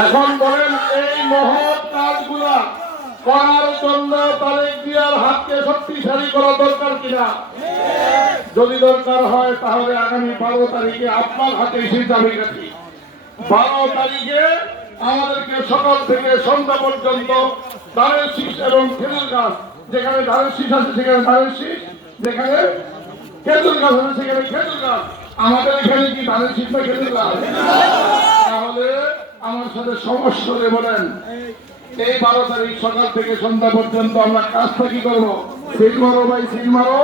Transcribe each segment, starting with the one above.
এখন বলেন এই মহৎ কাজগুলা করার জন্য তারেক জিয়ার হাতকে শক্তিশালী করা দরকার কিনা? যদি দরকার হয় তাহলে আগামী 12 তারিখে আপনার হাতে সেই চাবিকাঠি। 12 তারিখে আমাদেরকে সকাল থেকে সন্ধ্যা পর্যন্ত ধানের শীষ এবং খেজুর গাছ, যেখানে ধানের শীষ আছে সেখানে ধানের শীষ, যেখানে খেজুর গাছ আছে সেখানে খেজুর গাছ। আমাদের এখানে কি ধানের শীষ না খেজুর গাছ? তাহলে আমার সাথে সমস্যা বলেন এই 12 তারিখ সকাল থেকে সন্ধ্যা পর্যন্ত আমরা কাজটা কি করবো? সিল মারো ভাই সিল মারো,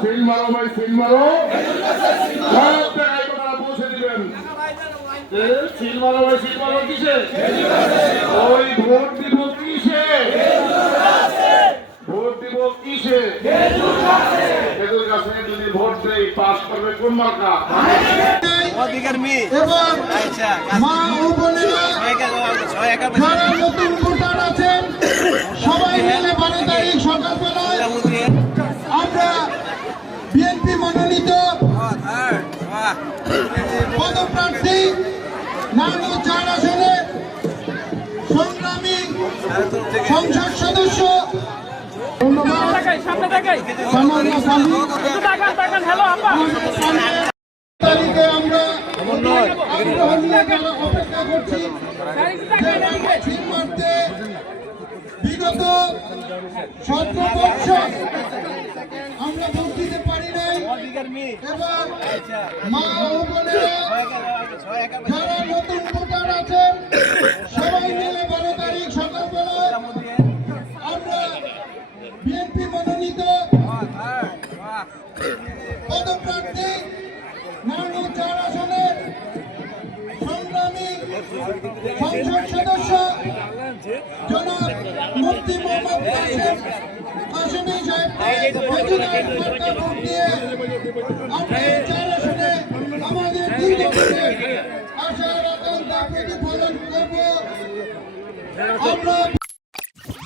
সিল মারো ভাই সিল মারো, সব জায়গায় আপনারা পৌঁছে দিবেন। সিল মারো ভাই সিল মারো কিসে? ওই ভোট দিব কিসে? ভোট দিব কিসে? খেজুর গাছে যদি ভোট দেই পাস করবে কোন মার্কা? অধিকার মেয়ে এবং মা ও বোনেরা যারা নতুন ভোটার আছেন সবাই মিলে 12 তারিখ সকালবেলায় আমরা বিএনপি মনোনীত পদপ্রার্থী নারায়ণ 4 আসনে সংগ্রামী সংসদ সদস্য তারিখে আমরা অপেক্ষা করছি। বিগত 17 বছর আমরা ভোট দিতে পারি নাই এবং মা ও বোনেরা যারা নতুন ভোটার আছেন সবাই মিলে 12 তারিখ সকালবেলায় আমরা বিএনপি মনোনীত পদপ্রার্থী নারায়ণ 4 আসনের সংগ্রামী সংসদ সদস্য জনাব মুফতি মোহাম্মদ কাশেমী সাহেবকে ভোট দিয়ে আমরা 4 আসনে আমাদের দীর্ঘদিনের আশার আকাঙ্ক্ষা প্রতিফলন করব। আমরা